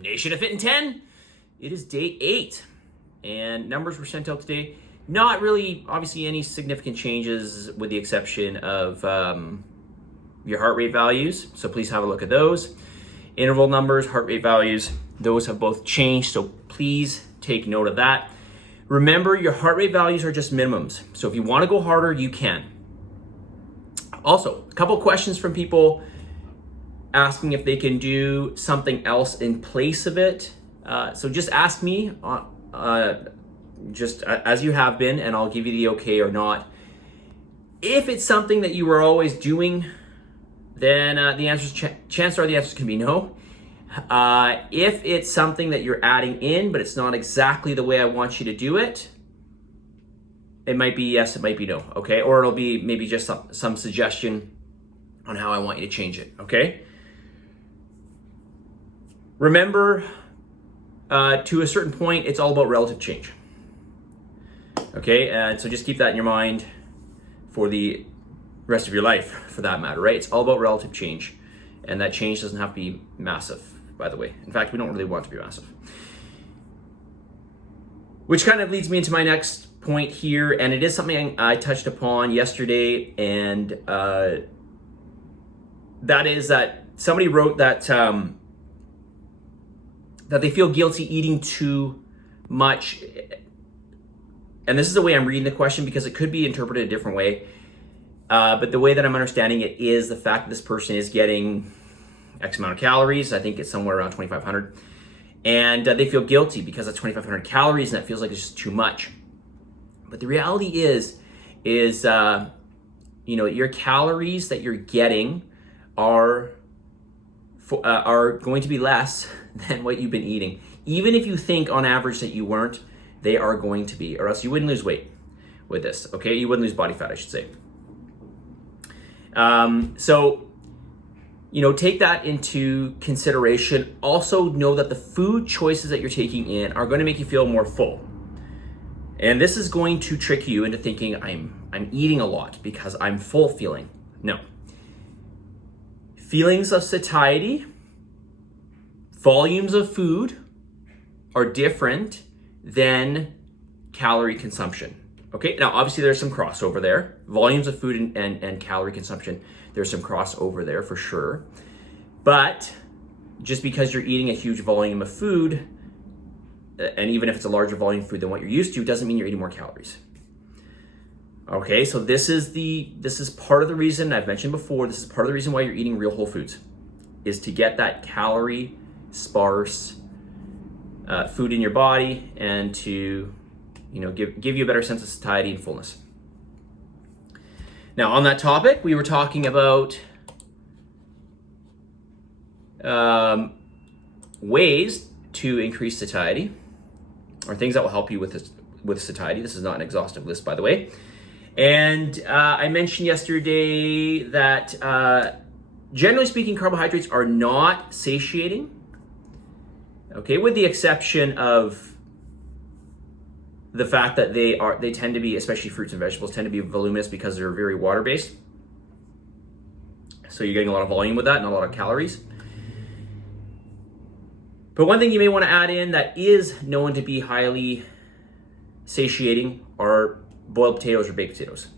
Nation of Fit in 10. It is day 8, and numbers were sent out today. Not really, obviously, any significant changes with the exception of your heart rate values. So please have a look at those. Interval numbers, heart rate values, those have both changed. So please take note of that. Remember, your heart rate values are just minimums. So if you want to go harder, you can. Also, a couple questions from people asking if they can do something else in place of it. So just ask me, just as you have been, and I'll give you the okay or not. If it's something that you were always doing, then the answers, chances are the answers can be no. If it's something that you're adding in, but it's not exactly the way I want you to do it, it might be yes, it might be no, okay? Or it'll be maybe just some suggestion on how I want you to change it, okay? Remember, to a certain point, it's all about relative change. Okay, and so just keep that in your mind for the rest of your life, for that matter, right? It's all about relative change, and that change doesn't have to be massive, by the way. In fact, we don't really want it to be massive. Which kind of leads me into my next point here, and it is something I touched upon yesterday, and that is that somebody wrote that that they feel guilty eating too much. And this is the way I'm reading the question because it could be interpreted a different way. But the way that I'm understanding it is the fact that this person is getting X amount of calories. I think it's somewhere around 2,500. And they feel guilty because that's 2,500 calories and that feels like it's just too much. But the reality is your calories that you're getting are going to be less than what you've been eating. Even if you think on average that you weren't, they are going to be, or else you wouldn't lose weight with this, okay? You wouldn't lose body fat, I should say. So, take that into consideration. Also know that the food choices that you're taking in are going to make you feel more full. And this is going to trick you into thinking I'm eating a lot because I'm full feeling. No. Feelings of satiety, volumes of food are different than calorie consumption. Okay, now obviously there's some crossover there. Volumes of food and calorie consumption, there's some crossover there for sure. But just because you're eating a huge volume of food, and even if it's a larger volume of food than what you're used to, doesn't mean you're eating more calories. Okay, so this is part of the reason, I've mentioned before, this is part of the reason why you're eating real whole foods, is to get that calorie sparse food in your body and to give you a better sense of satiety and fullness. Now on that topic, we were talking about ways to increase satiety, or things that will help you with satiety. This is not an exhaustive list, by the way. And I mentioned yesterday that generally speaking, carbohydrates are not satiating. Okay, with the exception of the fact that they tend to be, especially fruits and vegetables, tend to be voluminous because they're very water-based. So you're getting a lot of volume with that and a lot of calories. But one thing you may want to add in that is known to be highly satiating are boiled potatoes or baked potatoes.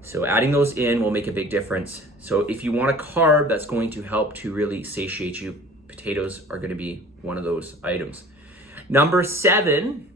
So adding those in will make a big difference. So if you want a carb that's going to help to really satiate you, potatoes are going to be one of those items. Number 7,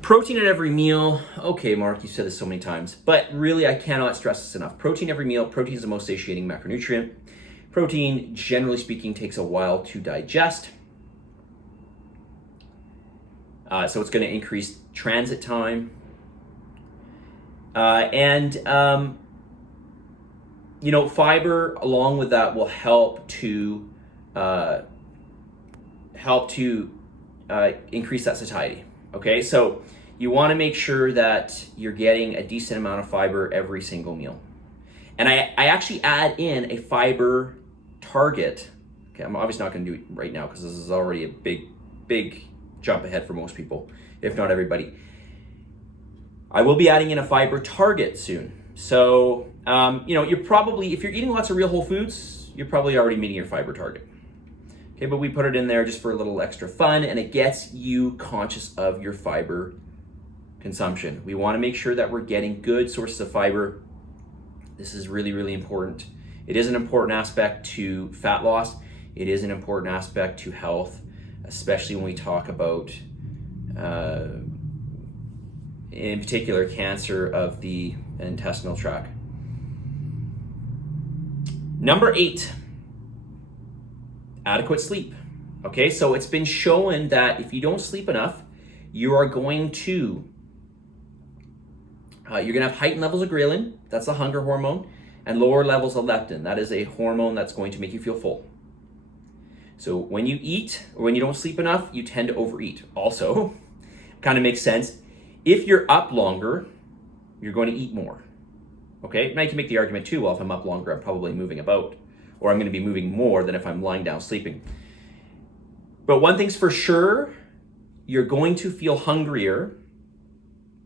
protein at every meal. Okay, Mark, you said this so many times, but really I cannot stress this enough. Protein every meal. Protein is the most satiating macronutrient. Protein, generally speaking, takes a while to digest. So it's going to increase transit time. Fiber along with that will help to increase that satiety. Okay, so you want to make sure that you're getting a decent amount of fiber every single meal. And I actually add in a fiber target. Okay, I'm obviously not going to do it right now because this is already a big jump ahead for most people, if not everybody. I will be adding in a fiber target soon. So, you're probably, if you're eating lots of real whole foods, you're probably already meeting your fiber target. Okay, but we put it in there just for a little extra fun, and it gets you conscious of your fiber consumption. We want to make sure that we're getting good sources of fiber. This is really, really important. It is an important aspect to fat loss. It is an important aspect to health, especially when we talk about, in particular, cancer of the intestinal tract. Number 8, adequate sleep. Okay, so it's been shown that if you don't sleep enough, you are going to you're going to have heightened levels of ghrelin, that's the hunger hormone, and lower levels of leptin, that is a hormone that's going to make you feel full. So when you eat, or when you don't sleep enough, you tend to overeat. Also, kind of makes sense. If you're up longer, you're going to eat more. Okay, now you can make the argument too, well, if I'm up longer, I'm probably moving about, or I'm going to be moving more than if I'm lying down sleeping. But one thing's for sure, you're going to feel hungrier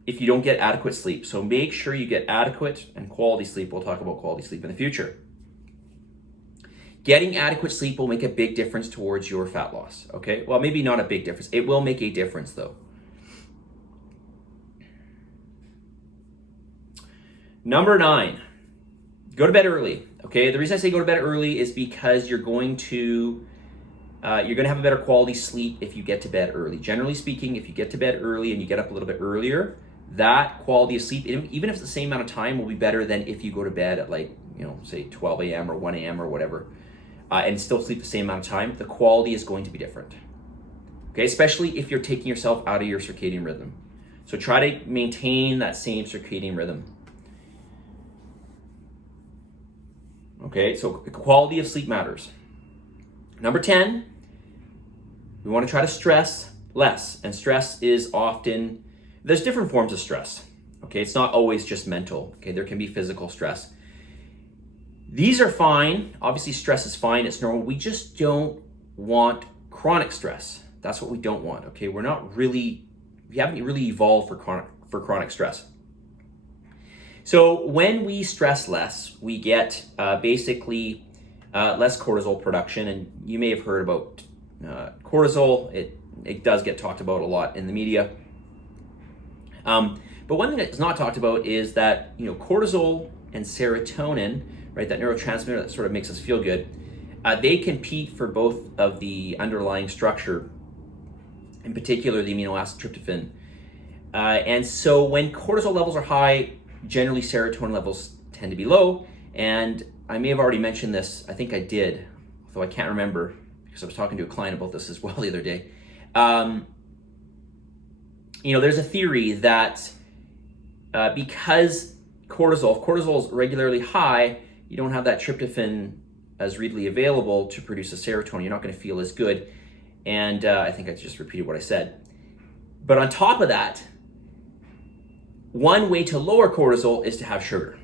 if you don't get adequate sleep. So make sure you get adequate and quality sleep. We'll talk about quality sleep in the future. Getting adequate sleep will make a big difference towards your fat loss, okay? Well, maybe not a big difference. It will make a difference though. Number 9, go to bed early, okay? The reason I say go to bed early is because you're going to have a better quality sleep if you get to bed early. Generally speaking, if you get to bed early and you get up a little bit earlier, that quality of sleep, even if it's the same amount of time, will be better than if you go to bed at like, say 12 a.m. or 1 a.m. or whatever, and still sleep the same amount of time. The quality is going to be different, okay? Especially if you're taking yourself out of your circadian rhythm. So try to maintain that same circadian rhythm. Okay, so quality of sleep matters. Number 10, we want to try to stress less. And stress is often, there's different forms of stress. Okay, it's not always just mental. Okay, there can be physical stress. These are fine. Obviously, stress is fine. It's normal. We just don't want chronic stress. That's what we don't want. Okay, we haven't really evolved for chronic stress. So when we stress less, we get basically less cortisol production. And you may have heard about cortisol. It does get talked about a lot in the media. But one thing that's not talked about is that cortisol and serotonin, right, that neurotransmitter that sort of makes us feel good, they compete for both of the underlying structure, in particular the amino acid tryptophan. And so when cortisol levels are high, generally serotonin levels tend to be low. And I may have already mentioned this, I think I did, although I can't remember because I was talking to a client about this as well the other day. There's a theory that because if cortisol is regularly high, you don't have that tryptophan as readily available to produce a serotonin. You're not going to feel as good. And I think I just repeated what I said. But on top of that, one way to lower cortisol is to have sugar.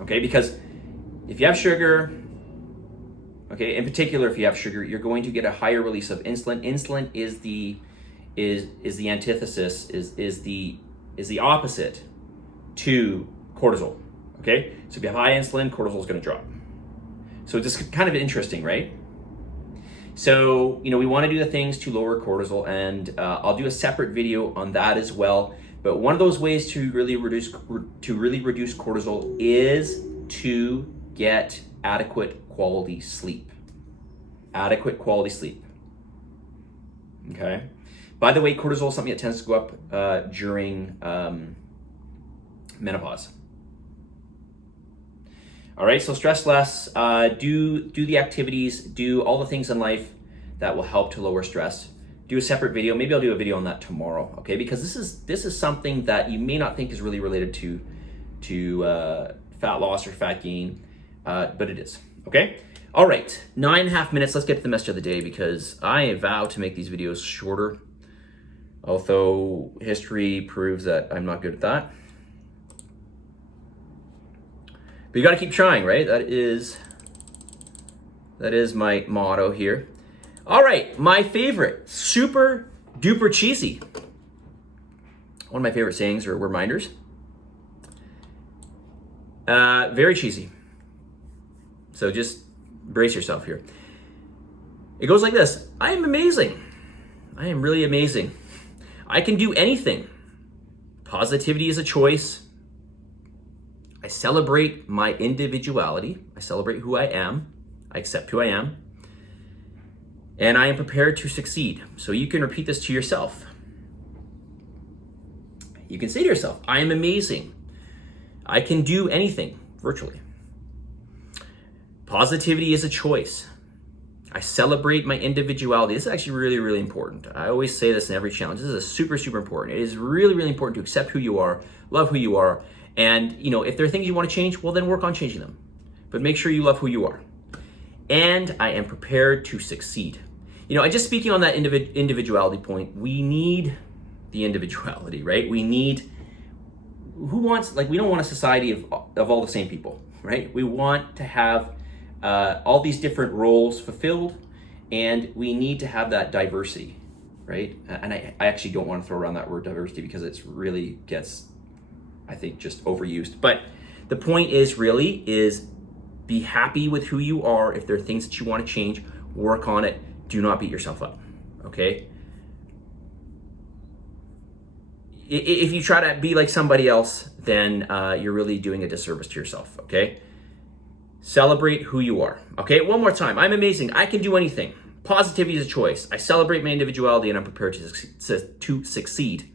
Okay, because if you have sugar, okay, in particular if you have sugar, you're going to get a higher release of insulin. Insulin is the antithesis, is the opposite to cortisol. Okay, so if you have high insulin, cortisol is going to drop. So it's just kind of interesting, right? So, we want to do the things to lower cortisol, and I'll do a separate video on that as well. But one of those ways to really reduce cortisol is to get adequate quality sleep. Adequate quality sleep. Okay. By the way, cortisol is something that tends to go up during menopause. All right, so stress less, do the activities, do all the things in life that will help to lower stress. Do a separate video. Maybe I'll do a video on that tomorrow, okay? Because this is something that you may not think is really related to fat loss or fat gain, but it is, okay? All right, 9.5 minutes. Let's get to the message of the day because I vow to make these videos shorter, although history proves that I'm not good at that. But you got to keep trying, right? That is my motto here. All right, my favorite, super duper cheesy. One of my favorite sayings or reminders. Very cheesy. So just brace yourself here. It goes like this. I am amazing. I am really amazing. I can do anything. Positivity is a choice. I celebrate my individuality. I celebrate who I am. I accept who I am. And I am prepared to succeed. So you can repeat this to yourself. You can say to yourself, I am amazing. I can do anything virtually. Positivity is a choice. I celebrate my individuality. This is actually really, really important. I always say this in every challenge. This is super, super important. It is really, really important to accept who you are, love who you are, and if there are things you want to change, well, then work on changing them. But make sure you love who you are. And I am prepared to succeed. Just speaking on that individuality point, we need the individuality, right? We don't want a society of all the same people, right? We want to have all these different roles fulfilled, and we need to have that diversity, right? And I actually don't want to throw around that word diversity because it really gets, I think, just overused. But the point is be happy with who you are. If there are things that you want to change, work on it. Do not beat yourself up, okay? If you try to be like somebody else, then you're really doing a disservice to yourself, okay? Celebrate who you are, okay? One more time. I'm amazing. I can do anything. Positivity is a choice. I celebrate my individuality, and I'm prepared to succeed.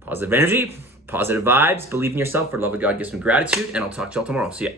Positive energy, positive vibes, believe in yourself, for the love of God, give some gratitude, and I'll talk to y'all tomorrow. See ya.